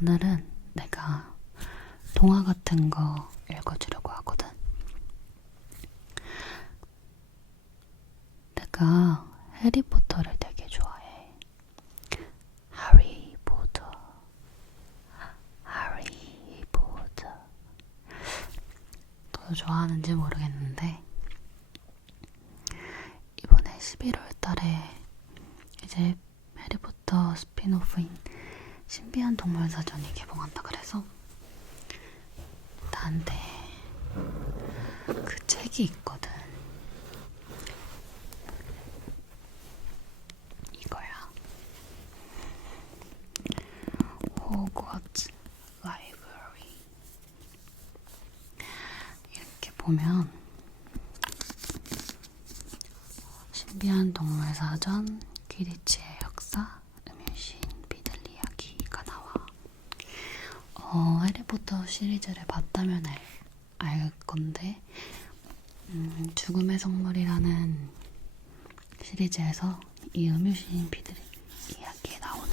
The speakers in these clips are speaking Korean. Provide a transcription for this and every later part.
오늘은 내가 동화 같은 거 읽어주려고 하거든. 내가 해리포터를 되게 좋아해. 해리포터. 너도 좋아하는지 모르겠는데 이번에 11월 달에 이제 해리포터 스핀오프인 신비한 동물 사전이 개봉한다 그래서 나한테 그 책이 있거든. 이거야. 호그와트 라이브러리. 이렇게 보면 신비한 동물 사전, 퀴디치의 역사, 음유시인 비들 이야기가 나와. 해리포터 시리즈를 봤다면 알 건데, 죽음의 성물이라는 시리즈에서 이 음유시인 비들 이야기에 나오는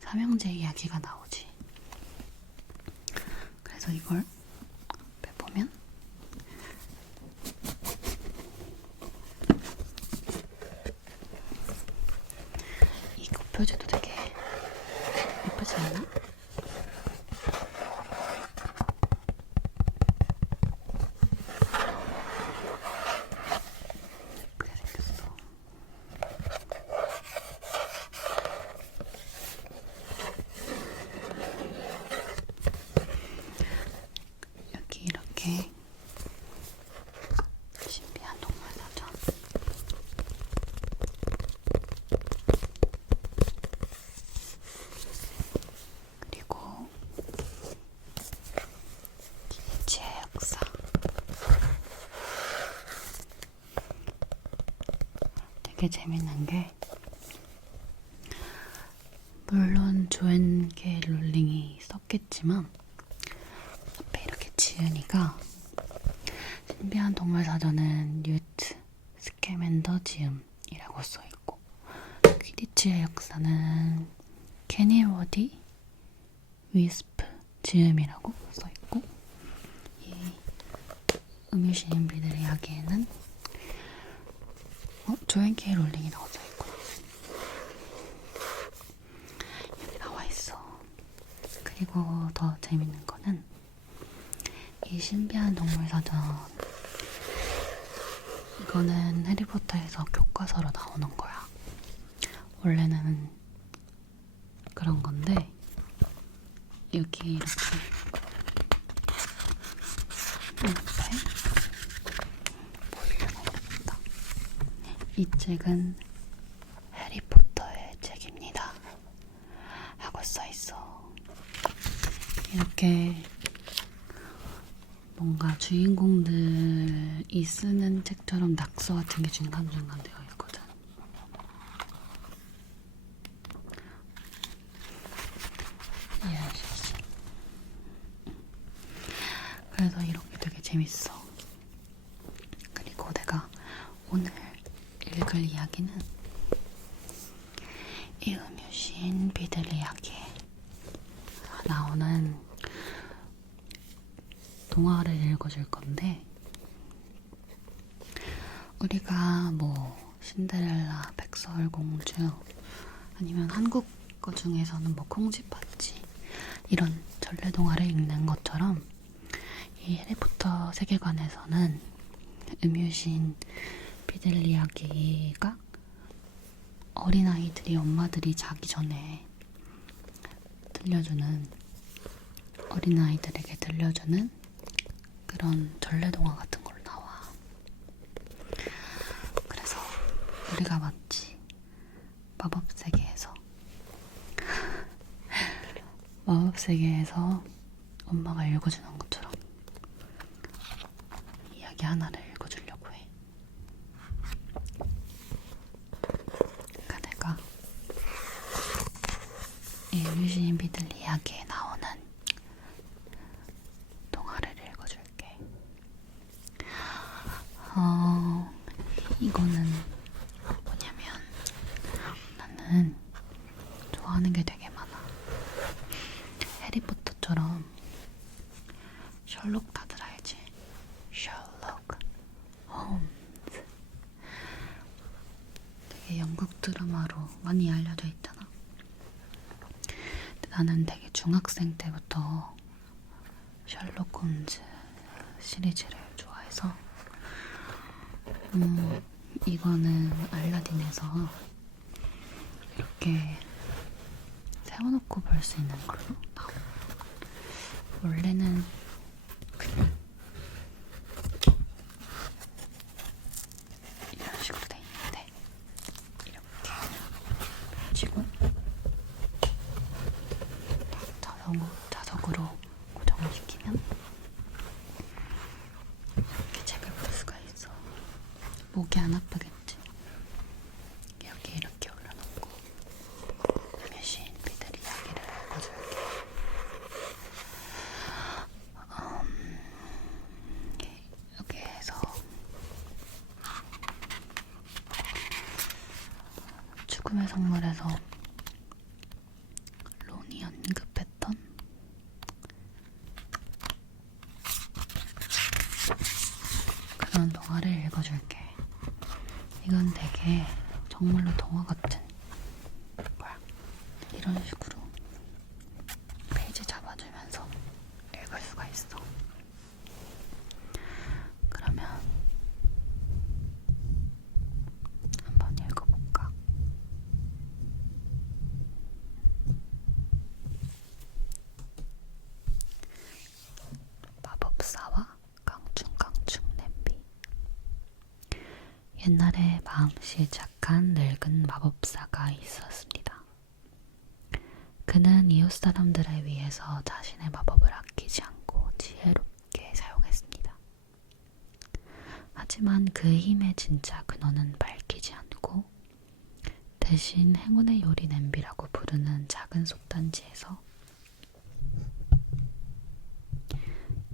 삼형제 이야기가 나오지. 그래서 이걸 빼보면 이거 표지도 되게 예쁘지 않나? 예쁘게 생겼어. 여기 이렇게 신비한 동물 사전. 그리고 퀴디치의 역사. 되게 재밌는 게 물론 조앤 K 롤링이 썼겠지만 앞에 이렇게 지은이가 신비한 동물 사전은 뉴트 스캐맨더 지음이라고 써있고 퀴디치의 역사는 캐니워디 위스프 지음이라고 써있고 이 음유시인 비들 이야기에는 조앤 K 롤링이라고 써있구나. 여기 나와있어. 그리고 더 재밌는 거는 이 신비한 동물 사전, 이거는 해리포터에서 교과서로 나오는 거야. 원래는 그런 건데 여기 이렇게 옆에 보이려나 모르겠다. 이 책은 해리포터의 책입니다 하고 써있어. 이렇게 뭔가 주인공들이 쓰는 책처럼 낙서 같은 게 중간중간 되어 있거든. 이해하시겠어? 그래서 이렇게 되게 재밌어. 그리고 내가 오늘 읽을 이야기는 이 음유시인 비들 이야기에 나오는 동화를 읽어줄 건데, 우리가 뭐 신데렐라, 백설공주 아니면 한국 거 중에서는 뭐 콩쥐팥쥐 이런 전래동화를 읽는 것처럼 이 해리포터 세계관에서는 음유시인 비들 이야기가 어린아이들이 엄마들이 자기 전에 어린아이들에게 들려주는 그런 전래동화 같은 걸로 나와. 그래서 우리가 마치 마법세계에서 엄마가 읽어주는 것처럼 이야기 하나를 읽어주려고 해. 그러니까 내가 이 음유시인 비들 이야기에 나오는 동화를 읽어줄게. 이거는 뭐냐면 나는 좋아하는 게 되게 많아. 셜록 다들 알지? 셜록 홈즈. 되게 영국 드라마로 많이 알려져 있잖아. 근데 나는 되게 중학생 때부터 셜록 홈즈 시리즈를 좋아해서 이거는 알라딘에서 이렇게 세워놓고 볼 수 있는 걸로 나와. 원래는 그냥 이런 식으로 돼 있는데 이렇게 펼치고 자석으로 고정을 시키면 이렇게 책을 볼 수가 있어. 목이 안 아프겠지? 여기 이렇게 올려놓고 시인비들 이야기를 읽어줄게. 여기에서 죽음의 성물에서 론이 언급했던 그런 동화를 읽어줄게. 이건 되게 정말로 동화 같은 거야. 이런 식으로 페이지 잡아주면서 읽을 수가 있어. 그러면 한번 읽어볼까? 마법사와 깡충깡충 냄비. 옛날에 마음씨 착한 늙은 마법사가 있었습니다. 그는 이웃 사람들을 위해서 자신의 마법을 아끼지 않고 지혜롭게 사용했습니다. 하지만 그 힘의 진짜 근원은 밝히지 않고 대신 행운의 요리 냄비라고 부르는 작은 솥단지에서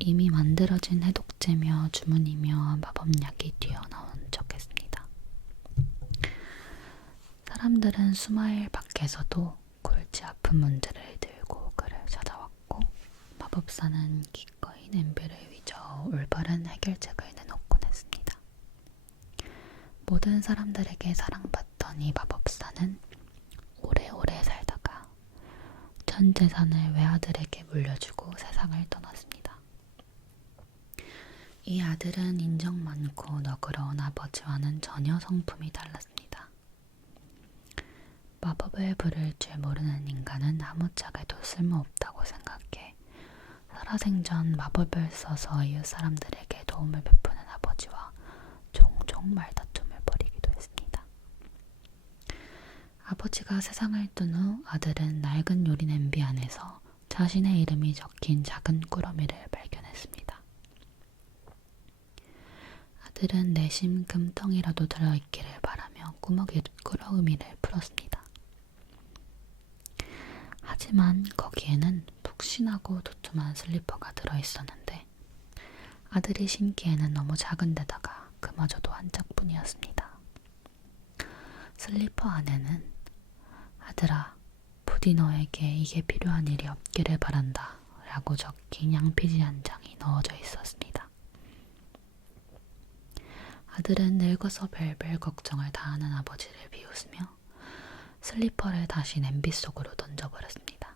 이미 만들어진 해독제며 주문이며 마법약이 튀어나온 척했습니다. 사람들은 수마일 밖에서도 골치 아픈 문제를 들고 그를 찾아왔고 마법사는 기꺼이 냄비를 위져 올바른 해결책을 내놓곤 했습니다. 모든 사람들에게 사랑받던 이 마법사는 오래오래 살다가 전 재산을 외아들에게 물려주고 세상을 떠났습니다. 이 아들은 인정 많고 너그러운 아버지와는 전혀 성품이 달랐습니다. 마법을 부를 줄 모르는 인간은 아무짝에도 쓸모없다고 생각해 살아생전 마법을 써서 이웃 사람들에게 도움을 베푸는 아버지와 종종 말다툼을 벌이기도 했습니다. 아버지가 세상을 뜬 후 아들은 낡은 요리 냄비 안에서 자신의 이름이 적힌 작은 꾸러미를 발견했습니다. 아들은 내심 금덩이라도 들어있기를 바라며 꾸러미를 풀었습니다. 하지만 거기에는 푹신하고 두툼한 슬리퍼가 들어있었는데 아들이 신기에는 너무 작은 데다가 그마저도 한 짝뿐이었습니다. 슬리퍼 안에는 아들아, 부디 너에게 이게 필요한 일이 없기를 바란다 라고 적힌 양피지 한 장이 넣어져 있었습니다. 아들은 늙어서 별별 걱정을 다하는 아버지를 비웃으며 슬리퍼를 다시 냄비 속으로 던져버렸습니다.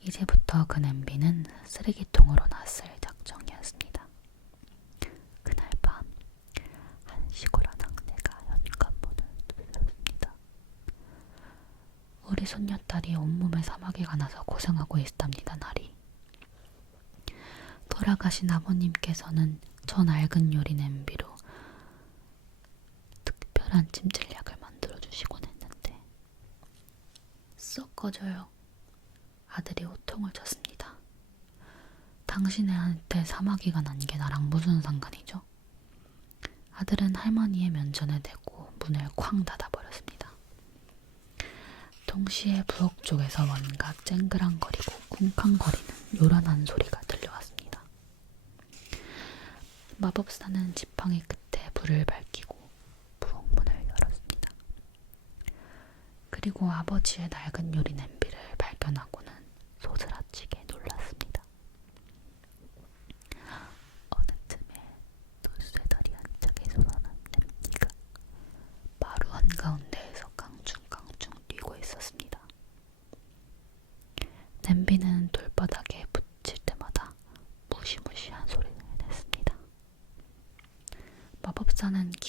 이제부터 그 냄비는 쓰레기통으로 놨을 작정이었습니다. 그날 밤 한 시골 아낙네가 현관문을 두드렸습니다. 우리 손녀딸이 온몸에 사마귀가 나서 고생하고 있답니다, 나리. 돌아가신 아버님께서는 저 낡은 요리 냄비로 특별한 찜질약을 만들어주시곤 했는데 썩 꺼져요. 아들이 호통을 쳤습니다. 당신한테 사마귀가 난 게 나랑 무슨 상관이죠? 아들은 할머니의 면전에 대고 문을 쾅 닫아버렸습니다. 동시에 부엌 쪽에서 뭔가 쨍그랑거리고 쿵쾅거리는 요란한 소리가 들려왔습니다. 마법사는 지팡이 끝에 불을 밝히고 부엌 문을 열었습니다. 그리고 아버지의 낡은 요리 냄비를 발견하고는 소스라치게 놀랐습니다.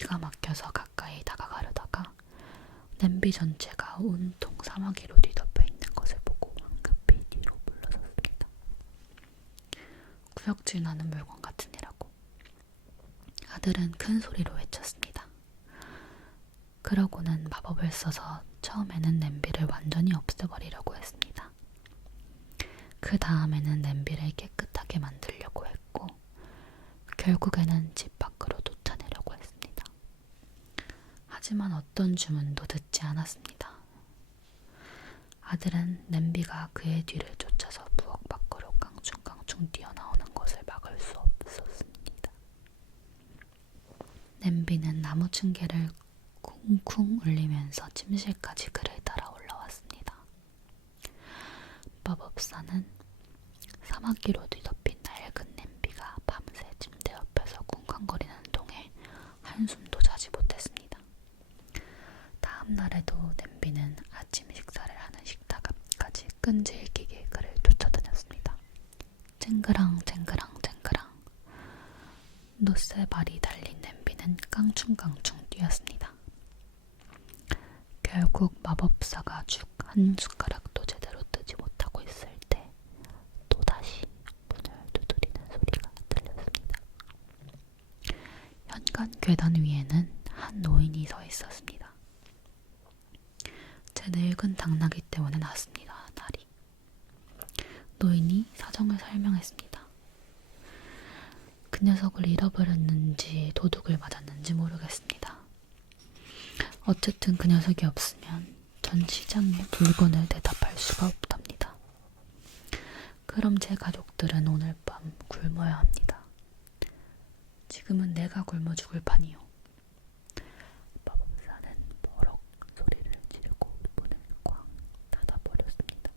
기가 막혀서 가까이 다가가려다가 냄비 전체가 온통 사마귀로 뒤덮여 있는 것을 보고 황급히 뒤로 물러섰습니다. 구역질 나는 물건 같으니라고. 아들은 큰 소리로 외쳤습니다. 그러고는 마법을 써서 처음에는 냄비를 완전히 없애버리려고 했습니다. 그 다음에는 냄비를 깨끗하게 만들려고 했고 결국에는 집 밖으로 쫓아내려고 했습니다. 하지만 어떤 주문도 듣지 않았습니다. 아들은 냄비가 그의 뒤를 쫓아서 부엌 밖으로 깡충깡충 뛰어나오는 것을 막을 수 없었습니다. 냄비는 나무 층계를 쿵쿵 울리면서 침실까지 그를 따라 올라왔습니다. 마법사는 사마귀로 뒤덮인 낡은 냄비가 밤새 침대 옆에서 쿵쾅거리는 동에 한숨도 자지 못했습니다. 다음 날에도 냄비는 아침 식사를 하는 식탁 앞까지 끈질기게 그를 쫓아다녔습니다. 쨍그랑 쨍그랑 쨍그랑. 노쇠발이 달린 냄비는 깡충깡충 뛰었습니다. 결국 마법사가 죽 한 숟가락도 제대로 뜨지 못하고 있을 때 또다시 문을 두드리는 소리가 들렸습니다. 현관 계단 위에는 한 노인이 서 있었습니다. 제 늙은 당나귀 때문에 났습니다. 날이. 노인이 사정을 설명했습니다. 그 녀석을 잃어버렸는지 도둑을 맞았는지 모르겠습니다. 어쨌든 그 녀석이 없으면 전 시장에 물건을 대답할 수가 없답니다. 그럼 제 가족들은 오늘 밤 굶어야 합니다. 지금은 내가 굶어 죽을 판이요. 마법사는 버럭 소리를 지르고 문을 꽝 닫아버렸습니다.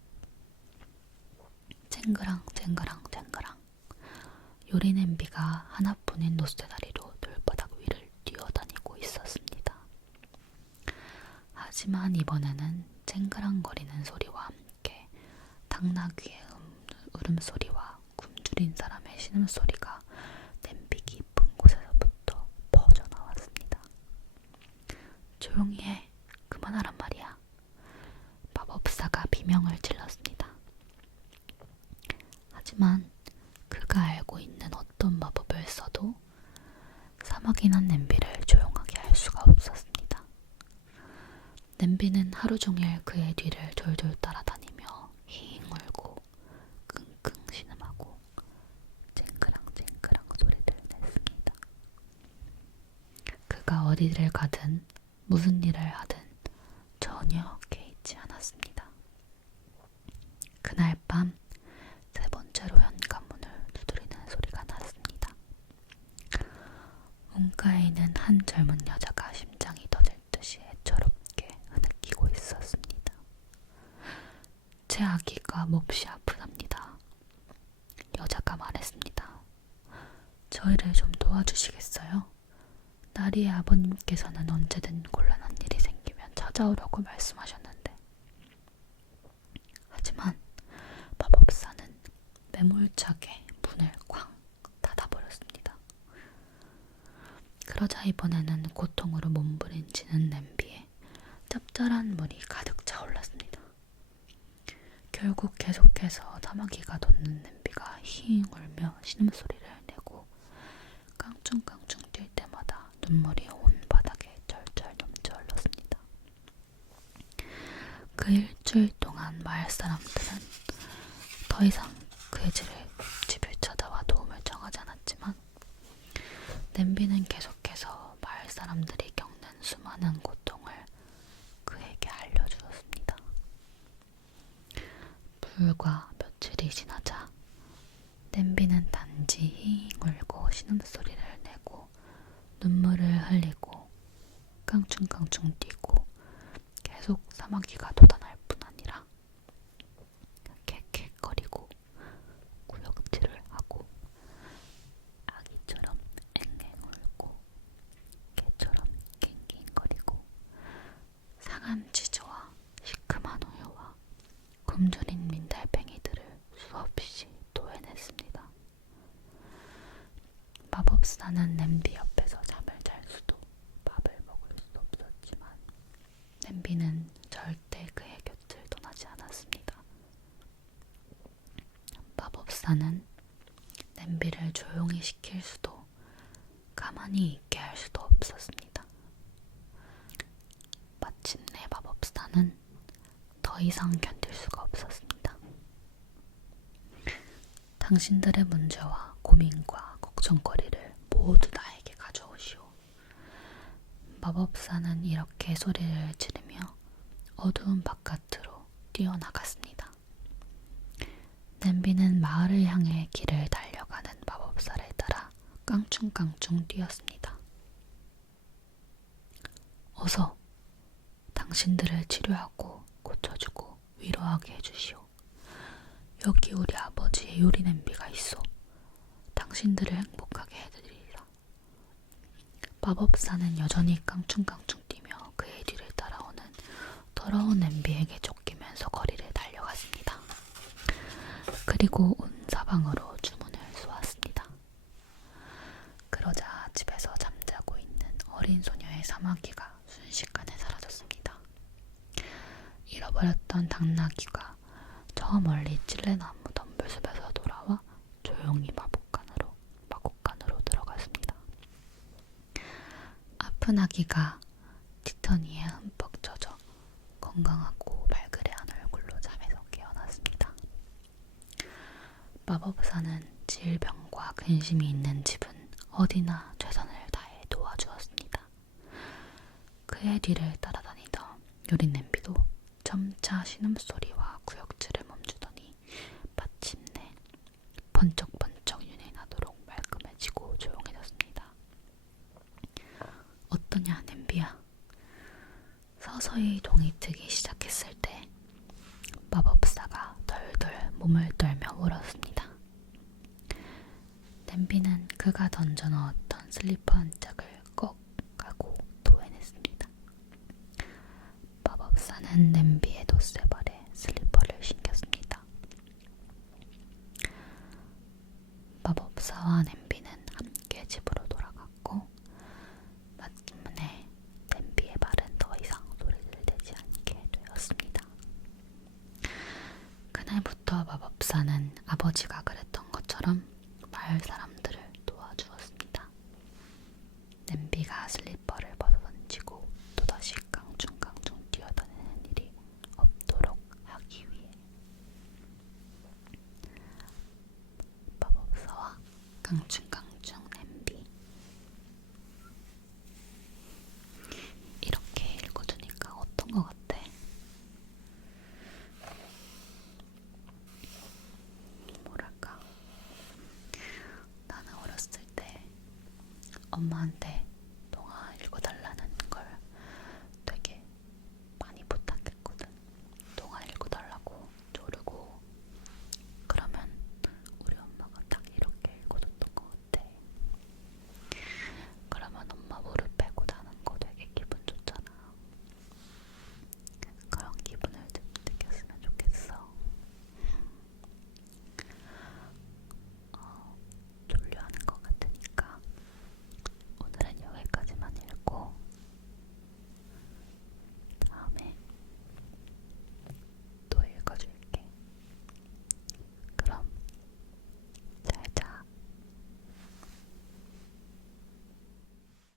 쨍그랑 쨍그랑 쨍그랑. 요리 냄비가 하나뿐인 노쇠다리로 돌바닥 위를 뛰어다니고 있었습니다. 하지만 이번에는 쨍그랑거리는 소리와 함께 당나귀의 울음소리와 굶주린 사람의 신음소리가 냄비 깊은 곳에서부터 퍼져나왔습니다. 조용히 해. 그만하란 말이야. 마법사가 비명을 질렀습니다. 하지만 그가 알고 있는 어떤 마법을 써도 사마귀 난 냄비를 조용하게 할 수가 없었습니다. 냄비는 하루 종일 그의 뒤를 졸졸 따라다니며 힝 울고 끙끙 신음하고 쨍그랑쨍그랑 소리를 냈습니다. 그가 어디를 가든 무슨 일을 하든 전혀 개의치 않았습니다. 그날 밤 세 번째로 현관문을 두드리는 소리가 났습니다. 문가에 있는 한 젊은 여자가 심장이 터질 듯이 애처롭게 흐느끼고 있었습니다. 제 아기가 몹시 아프답니다. 여자가 말했습니다. 저희를 좀 도와주시겠어요? 나리의 아버님께서는 언제든 곤란한 일이 생기면 찾아오라고 말씀하셨는데. 하지만 마법사는 매몰차게 문을 쾅 닫아버렸습니다. 그러자 이번에는 고통으로 몸부림치는 냄비에 짭짤한 물이 가득 차올랐습니다. 결국 계속해서 사마귀가 돋는 냄비가 힝 울며 신음소리를 내고 깡충깡충 뛸 때마다 눈물이 온 바닥에 절절 넘쳐 흘렀습니다. 그 일주일 동안 마을 사람들은 더 이상 그의 집을 찾아와 도움을 청하지 않았지만 냄비는 계속해서 마을 사람들이 겪는 수많은 고통을 그에게 알려주었습니다. 불과 며칠이 지나자 냄비는 단지 힝 울고 신음소리를 내고 눈물을 흘리고 깡충깡충 뛰고 계속 사마귀가 돋아날 뿐 아니라 캑캑거리고 구역질을 하고 아기처럼 앵앵 울고 개처럼 낑낑거리고 상한 치즈와 시큼한 우유와 굶주린 민달팽이들을 수없이 토해냈습니다. 마법사는 냄비 옆에서 잠을 잘 수도 냄비를 조용히 시킬 수도 가만히 있게 할 수도 없었습니다. 마침내 마법사는 더 이상 견딜 수가 없었습니다. 당신들의 문제와 고민과 걱정거리를 모두 나에게 가져오시오. 마법사는 이렇게 소리를 지르며 어두운 바깥으로 뛰어나갔습니다. 냄비는 마을을 향해 길을 달려가는 마법사를 따라 깡충깡충 뛰었습니다. 어서 당신들을 치료하고 고쳐주고 위로하게 해주시오. 여기 우리 아버지의 요리 냄비가 있어. 당신들을 행복하게 해드리리라. 마법사는 여전히 깡충깡충 뛰며 그의 뒤를 따라오는 더러운 냄비에게 쫓기면서 거리를 달려갔습니다. 그리고 온 사방으로 주문을 쏘았습니다. 그러자 집에서 잠자고 있는 어린 소녀의 사마귀가 순식간에 사라졌습니다. 잃어버렸던 당나귀가 저 멀리 찔레나무 덤불숲에서 돌아와 조용히 마곡간으로 들어갔습니다. 아픈 아기가 티터니에 흠뻑 젖어 건강하고 발그레한 얼굴로 잠에서 깨어났습니다. 마법사는 질병과 근심이 있는 집은 어디나 최선을 다해 도와주었습니다. 그의 뒤를 따라다니던 요리냄비도 점차 신음소리와 구역질을 멈추더니 마침내 번쩍번쩍 윤이 나도록 말끔해지고 조용해졌습니다. 어떠냐, 냄비야? 서서히 동이 트기 시작했을 때 마법사가 덜덜 몸을 떨며 울었습니다. 냄비는 그가 던져 넣었던 슬리퍼 한 짝을 꺽 하고 토해냈습니다. 마법사는 냄비의 돛새발에 슬리퍼를 신겼습니다. 마법사와 냄비는 함께 집으로 돌아갔고 마침내 냄비의 발은 더 이상 소리를 내지 않게 되었습니다. 그날부터 마법사는 아버지가 그랬던 것처럼 마을 사람들을 도와주었습니다. 냄비가 슬리퍼를 벗어던지고 또다시 깡충깡충 뛰어다니는 일이 없도록 하기 위해 마법사와 깡충깡충 냄비. 이렇게 읽어주니까 어떤 것 같아? 뭐랄까, 나는 어렸을 때 엄마한테